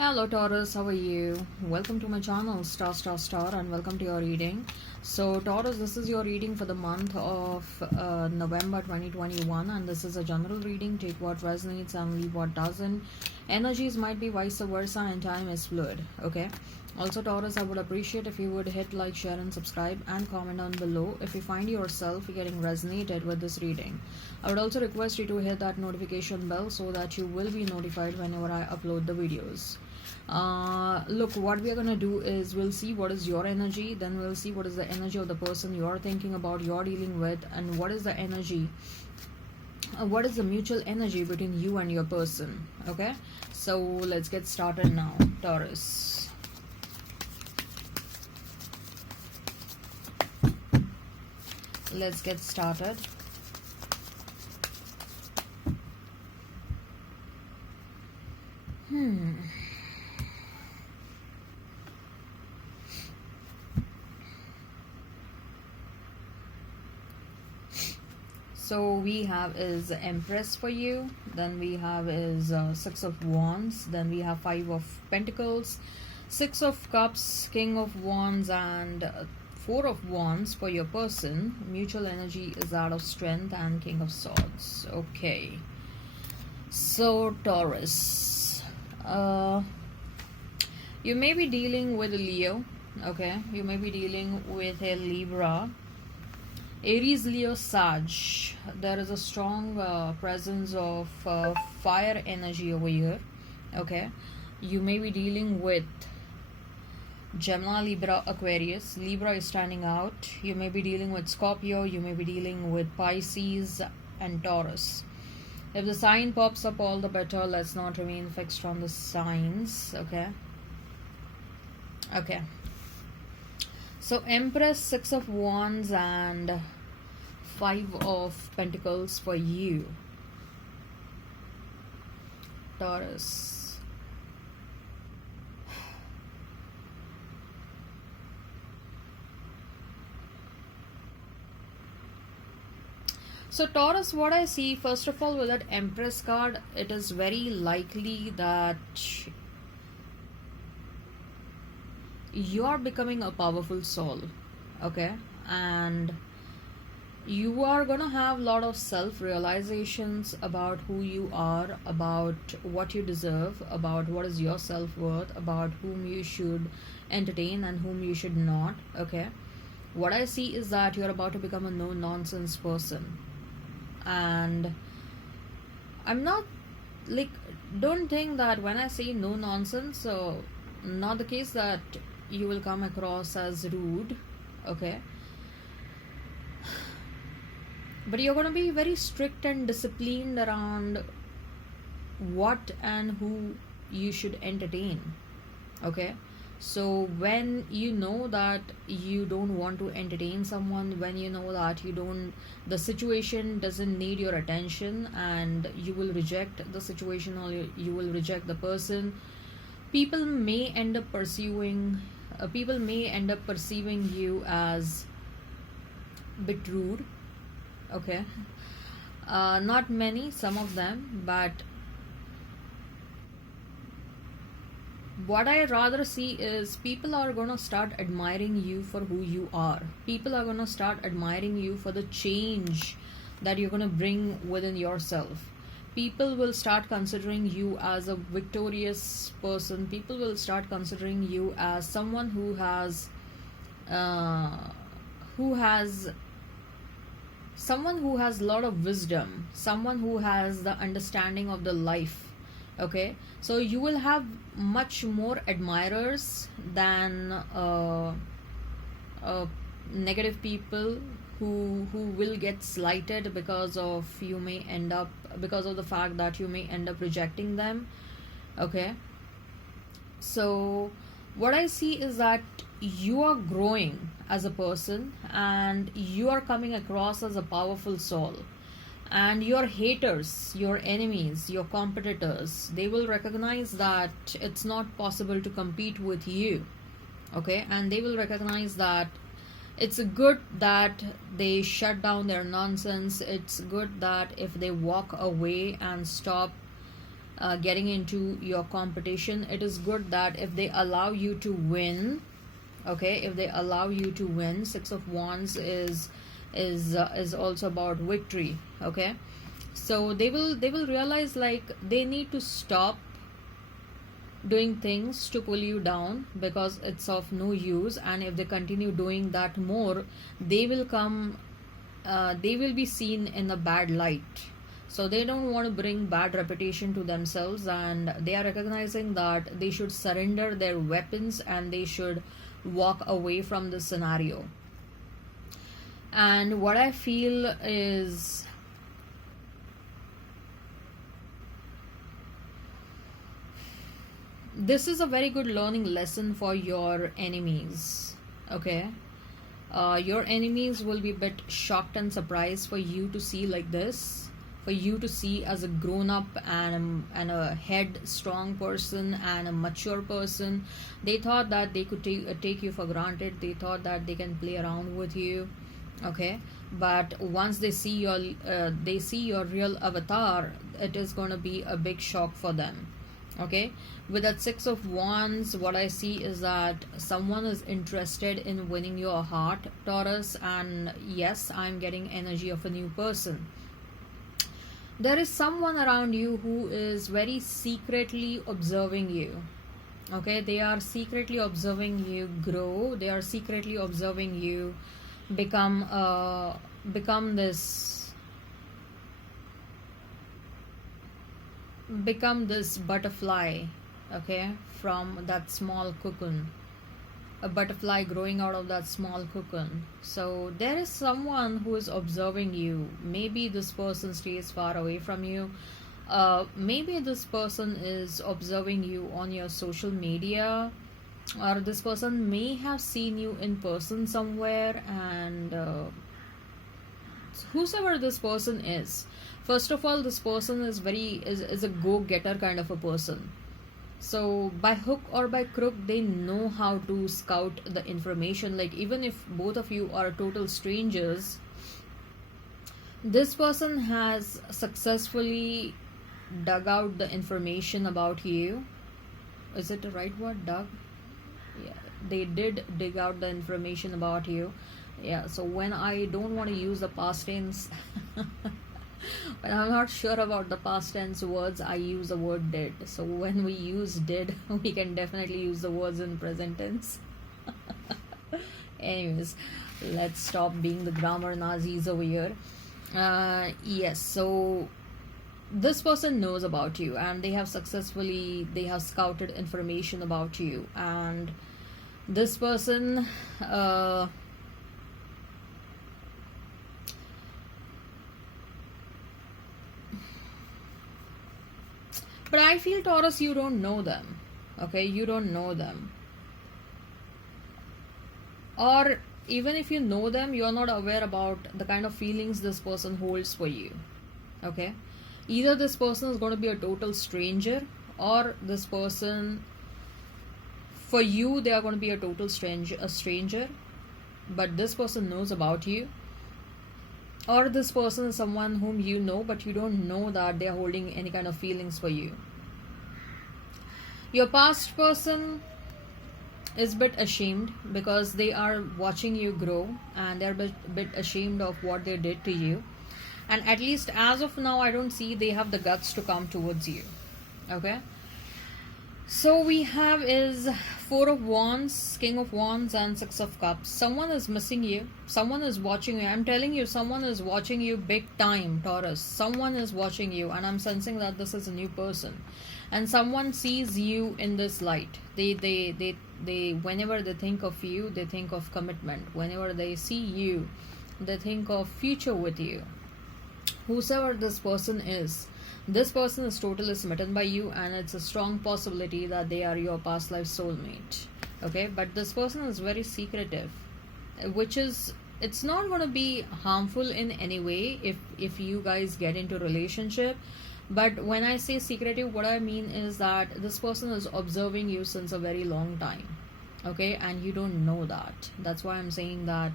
Hello Taurus, how are you? Welcome to my channel Star and welcome to your reading. So Taurus, this is your reading for the month of November 2021 and this is a general reading. Take what resonates and leave what doesn't. Energies might be vice versa and time is fluid, okay? Also Taurus, I would appreciate if you would hit like, share and subscribe and comment down below if you find yourself getting resonated with this reading. I would also request you to hit that notification bell so that you will be notified whenever I upload the videos. Look, what we are gonna do is we'll see what is your energy, then we'll see what is the energy of the person you're thinking about, you're dealing with, and what is the energy, what is the mutual energy between you and your person. Okay, so let's get started now, Taurus. Let's get started. So we have is Empress for you, then we have is Six of Wands, then we have Five of Pentacles, Six of Cups, King of Wands, and Four of Wands for your person. Mutual energy is that of Strength and King of Swords. Okay, so Taurus, you may be dealing with a Leo. Okay, you may be dealing with a Libra, Aries, Leo, Sag. There is a strong presence of fire energy over here. Okay, you may be dealing with Gemini, Libra, Aquarius. Libra is standing out. You may be dealing with Scorpio. You may be dealing with Pisces and Taurus. If the sign pops up, all the better. Let's not remain fixed on the signs. Okay. So Empress, Six of Wands, and Five of Pentacles for you, Taurus. So Taurus, what I see, first of all, with that Empress card, it is very likely that you are becoming a powerful soul, okay? And you are gonna have a lot of self-realizations about who you are, about what you deserve, about what is your self-worth, about whom you should entertain and whom you should not, okay? What I see is that you're about to become a no-nonsense person. And I'm not, like, don't think that when I say no nonsense, so not the case that you will come across as rude, okay? But you're going to be very strict and disciplined around what and who you should entertain, okay? So when you know that you don't want to entertain someone, when you know that the situation doesn't need your attention, and you will reject the situation or you will reject the person, people may end up perceiving you as a bit rude, okay? Not many, some of them, but what I rather see is people are gonna start admiring you for who you are. People are gonna start admiring you for the change that you're gonna bring within yourself. People will start considering you as a victorious person. People will start considering you as someone who has a lot of wisdom, someone who has the understanding of the life. Okay, so you will have much more admirers than negative people who will get slighted because of the fact that you may end up rejecting them. Okay, so what I see is that you are growing as a person and you are coming across as a powerful soul. And your haters, your enemies, your competitors, they will recognize that it's not possible to compete with you, okay? And they will recognize that it's good that they shut down their nonsense. It's good that if they walk away and stop getting into your competition. It is good that if they allow you to win, okay, if they allow you to win. Six of Wands is also about victory, okay. So they will realize like they need to stop doing things to pull you down because it's of no use, and if they continue doing that more, they will come they will be seen in a bad light. So they don't want to bring bad reputation to themselves, and they are recognizing that they should surrender their weapons and they should walk away from this scenario. And what I feel is this is a very good learning lesson for your enemies, okay. Your enemies will be a bit shocked and surprised for you to see like this, for you to see as a grown up and a headstrong person and a mature person. They thought that they could take you for granted. They thought that they can play around with you, okay. But once they see your real avatar, it is going to be a big shock for them, okay. With that Six of Wands, what I see is that someone is interested in winning your heart, Taurus, and yes, I'm getting energy of a new person. There is someone around you who is very secretly observing you, okay. They are secretly observing you grow. They are secretly observing you become this butterfly, okay, from that small cocoon, a butterfly growing out of that small cocoon. So there is someone who is observing you. Maybe this person stays far away from you. Maybe this person is observing you on your social media, or this person may have seen you in person somewhere. And whosoever this person is, first of all, this person is a go-getter kind of a person. So by hook or by crook, they know how to scout the information. Like even if both of you are total strangers, this person has successfully dug out the information about you. Is it the right word, dug? Yeah, they did dig out the information about you. Yeah, so when I don't want to use the past tense when I'm not sure about the past tense words, I use the word did. So when we use did, we can definitely use the words in present tense. Anyways, let's stop being the grammar Nazis over here. Yes, so this person knows about you, and they have scouted information about you, and this person but I feel, Taurus, you don't know them, okay. You don't know them, or even if you know them, you're not aware about the kind of feelings this person holds for you, okay. Either this person is going to be a total stranger, or this person, for you, they are going to be a total stranger, but this person knows about you. Or this person is someone whom you know, but you don't know that they are holding any kind of feelings for you. Your past person is a bit ashamed because they are watching you grow, and they're a bit ashamed of what they did to you. And at least as of now, I don't see they have the guts to come towards you, okay. So we have is Four of Wands, King of Wands, and Six of Cups. Someone is missing you. Someone is watching you. I'm telling you, someone is watching you big time, Taurus. Someone is watching you, and I'm sensing that this is a new person. And someone sees you in this light. They whenever they think of you, they think of commitment. Whenever they see you, they think of future with you. Whosoever this person is totally smitten by you, and it's a strong possibility that they are your past life soulmate, okay. But this person is very secretive, which is, it's not going to be harmful in any way if you guys get into relationship. But when I say secretive, what I mean is that this person is observing you since a very long time, okay, and you don't know that. That's why I'm saying that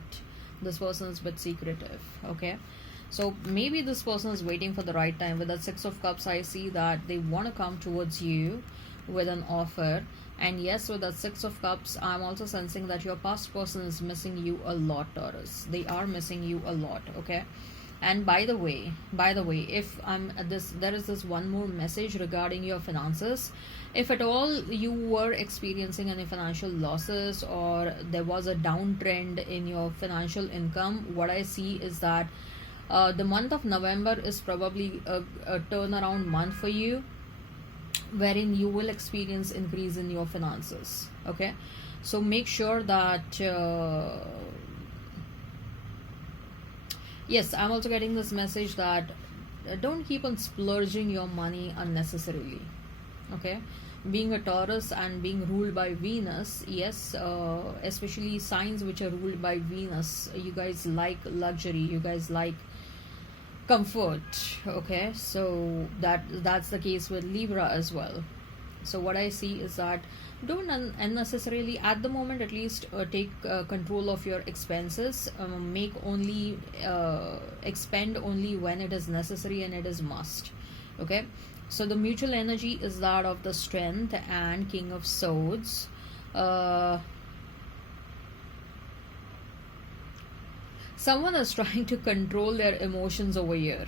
this person is a bit secretive, okay. So maybe this person is waiting for the right time. With that Six of Cups, I see that they want to come towards you with an offer. And yes, with that Six of Cups, I'm also sensing that your past person is missing you a lot, Taurus. They are missing you a lot, okay? And by the way, if there is this one more message regarding your finances. If at all you were experiencing any financial losses or there was a downtrend in your financial income, what I see is that the month of November is probably a turnaround month for you, wherein you will experience increase in your finances. Okay, so make sure that yes, I'm also getting this message that don't keep on splurging your money unnecessarily. Okay, being a Taurus and being ruled by Venus, yes, especially signs which are ruled by Venus, you guys like luxury, you guys like comfort. Okay, so that's the case with Libra as well. So what I see is that don't unnecessarily, at the moment at least, take control of your expenses. Make only expend only when it is necessary and it is must. Okay, so the mutual energy is that of the Strength and King of Swords. Someone is trying to control their emotions over here.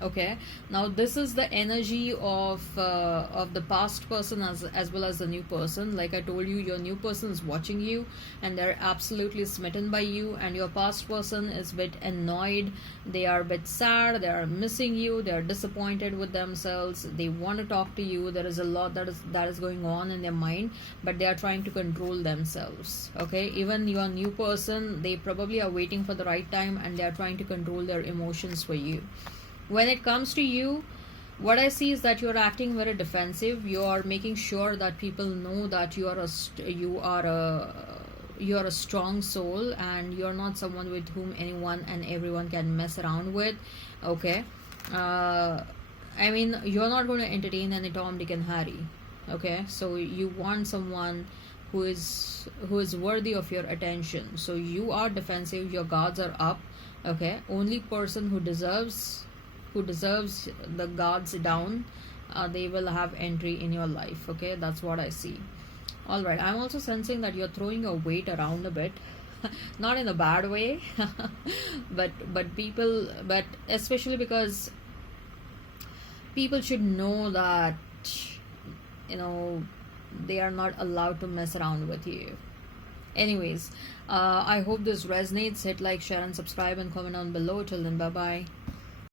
Okay, now this is the energy of the past person as well as the new person. Like I told you, your new person is watching you and they're absolutely smitten by you, and your past person is a bit annoyed, they are a bit sad, they are missing you, they are disappointed with themselves, they want to talk to you. There is a lot that is going on in their mind, but they are trying to control themselves. Okay, even your new person, they probably are waiting for the right time and they are trying to control their emotions for you. When it comes to you, what I see is that you are acting very defensive. You are making sure that people know that you are a strong soul and you're not someone with whom anyone and everyone can mess around with. Okay, I mean, you're not going to entertain any Tom, Dick and Harry. Okay, so you want someone who is worthy of your attention. So you are defensive, your guards are up. Okay, only person who deserves the guards down, they will have entry in your life. Okay, that's what I see. All right, I'm also sensing that you're throwing your weight around a bit. Not in a bad way, but especially because people should know that, you know, they are not allowed to mess around with you. Anyways, I hope this resonates. Hit like, share and subscribe and comment down below. Till then, bye bye.